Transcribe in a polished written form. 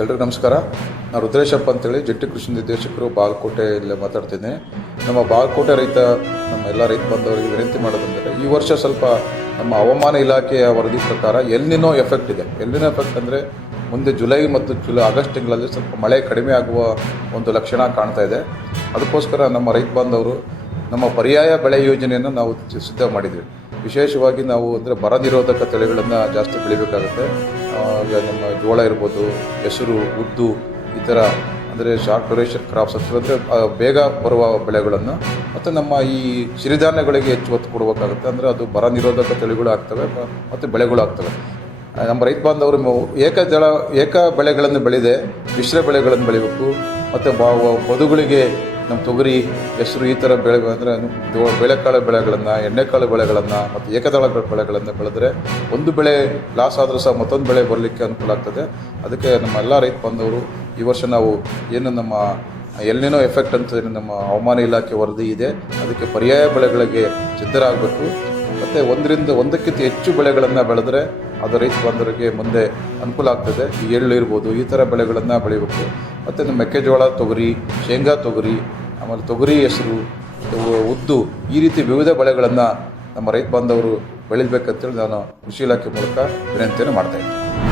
ಎಲ್ರಿಗೂ ನಮಸ್ಕಾರ. ನಾನು ರುದ್ರೇಶಪ್ಪ ಅಂತೇಳಿ ಜಂಟಿ ಕೃಷಿ ನಿರ್ದೇಶಕರು ಬಾಗಲಕೋಟೆಯಲ್ಲಿ ಮಾತಾಡ್ತೀನಿ. ನಮ್ಮ ಬಾಗಲಕೋಟೆ ನಮ್ಮ ಎಲ್ಲ ರೈತ ಬಂದವರಿಗೆ ವಿನಂತಿ ಮಾಡೋದಂದರೆ, ಈ ವರ್ಷ ಸ್ವಲ್ಪ ನಮ್ಮ ಹವಾಮಾನ ಇಲಾಖೆಯ ವರದಿ ಪ್ರಕಾರ ಎಲ್ನಿನೋ ಎಫೆಕ್ಟ್ ಇದೆ. ಎಲ್ನಿನೋ ಎಫೆಕ್ಟ್ ಅಂದರೆ ಮುಂದೆ ಜುಲೈ ಮತ್ತು ಆಗಸ್ಟ್ ತಿಂಗಳಲ್ಲಿ ಸ್ವಲ್ಪ ಮಳೆ ಕಡಿಮೆ ಆಗುವ ಒಂದು ಲಕ್ಷಣ ಕಾಣ್ತಾ ಇದೆ. ಅದಕ್ಕೋಸ್ಕರ ನಮ್ಮ ರೈತ ಬಾಂಧವರು ನಮ್ಮ ಪರ್ಯಾಯ ಬೆಳೆ ಯೋಜನೆಯನ್ನು ನಾವು ಸಿದ್ಧ ಮಾಡಿದ್ವಿ. ವಿಶೇಷವಾಗಿ ನಾವು ಅಂದರೆ ಬರ ನಿರೋಧಕ ತಳಿಗಳನ್ನು ಜಾಸ್ತಿ ಬೆಳಿಬೇಕಾಗುತ್ತೆ. ಈಗ ನಮ್ಮ ಜೋಳ ಇರ್ಬೋದು, ಹೆಸರು, ಉದ್ದು, ಈ ಥರ ಅಂದರೆ ಶಾರ್ಟ್ ಡ್ಯೂರೇಷನ್ ಕ್ರಾಪ್ಸ್ ಅಂದರೆ ಬೇಗ ಬರುವ ಬೆಳೆಗಳನ್ನು, ಮತ್ತು ನಮ್ಮ ಈ ಸಿರಿಧಾನ್ಯಗಳಿಗೆ ಹೆಚ್ಚು ಒತ್ತು ಕೊಡಬೇಕಾಗುತ್ತೆ. ಅಂದರೆ ಅದು ಬರ ನಿರೋಧಕ ತಳಿಗಳು ಆಗ್ತವೆ ಮತ್ತು ಬೆಳೆಗಳು ಆಗ್ತವೆ. ನಮ್ಮ ರೈತ ಬಾಂಧವರು ಏಕ ಬೆಳೆಗಳನ್ನು ಬೆಳೆದೆ ಮಿಶ್ರ ಬೆಳೆಗಳನ್ನು ಬೆಳಿಬೇಕು. ಮತ್ತು ಬದುಗಳಿಗೆ ನಮ್ಮ ತೊಗರಿ, ಹೆಸರು ಈ ಥರ ಬೆಳೆ ಅಂದರೆ ಬೇಳೆಕಾಳು ಬೆಳೆಗಳನ್ನು, ಎಣ್ಣೆಕಾಳು ಬೆಳೆಗಳನ್ನು ಮತ್ತು ಏಕದಳ ಬೆಳೆಗಳನ್ನು ಬೆಳೆದ್ರೆ ಒಂದು ಬೆಳೆ ಲಾಸ್ ಆದರೂ ಸಹ ಮತ್ತೊಂದು ಬೆಳೆ ಬರಲಿಕ್ಕೆ ಅನುಕೂಲ ಆಗ್ತದೆ. ಅದಕ್ಕೆ ನಮ್ಮ ಎಲ್ಲ ರೈತ ಬಾಂಧವರು ಈ ವರ್ಷ ನಾವು ಏನು ನಮ್ಮ ಎಲ್ನಿನೋ ಎಫೆಕ್ಟ್ ಅಂತ ನಮ್ಮ ಹವಾಮಾನ ಇಲಾಖೆ ವರದಿ ಇದೆ, ಅದಕ್ಕೆ ಪರ್ಯಾಯ ಬೆಳೆಗಳಿಗೆ ಸಿದ್ಧರಾಗಬೇಕು. ಮತ್ತು ಒಂದಕ್ಕಿಂತ ಹೆಚ್ಚು ಬೆಳೆಗಳನ್ನು ಬೆಳೆದ್ರೆ ಅದು ರೈತ ಬಾಂಧವರಿಗೆ ಮುಂದೆ ಅನುಕೂಲ ಆಗ್ತದೆ. ಈ ಎಳ್ಳು ಇರ್ಬೋದು, ಈ ಥರ ಬೆಳೆಗಳನ್ನು ಬೆಳಿಬೇಕು. ಮತ್ತು ನಮ್ಮ ಮೆಕ್ಕೆಜೋಳ, ತೊಗರಿ, ಶೇಂಗಾ ತೊಗರಿ, ಆಮೇಲೆ ತೊಗರಿ, ಹೆಸರು, ಉದ್ದು, ಈ ರೀತಿ ವಿವಿಧ ಬೆಳೆಗಳನ್ನು ನಮ್ಮ ರೈತ ಬಾಂಧವರು ಬೆಳಿಬೇಕಂತೇಳಿ ನಾನು ಕೃಷಿ ಇಲಾಖೆ ಮೂಲಕ ವಿನಂತಿಯನ್ನು ಮಾಡ್ತಾಯಿದ್ದೀನಿ.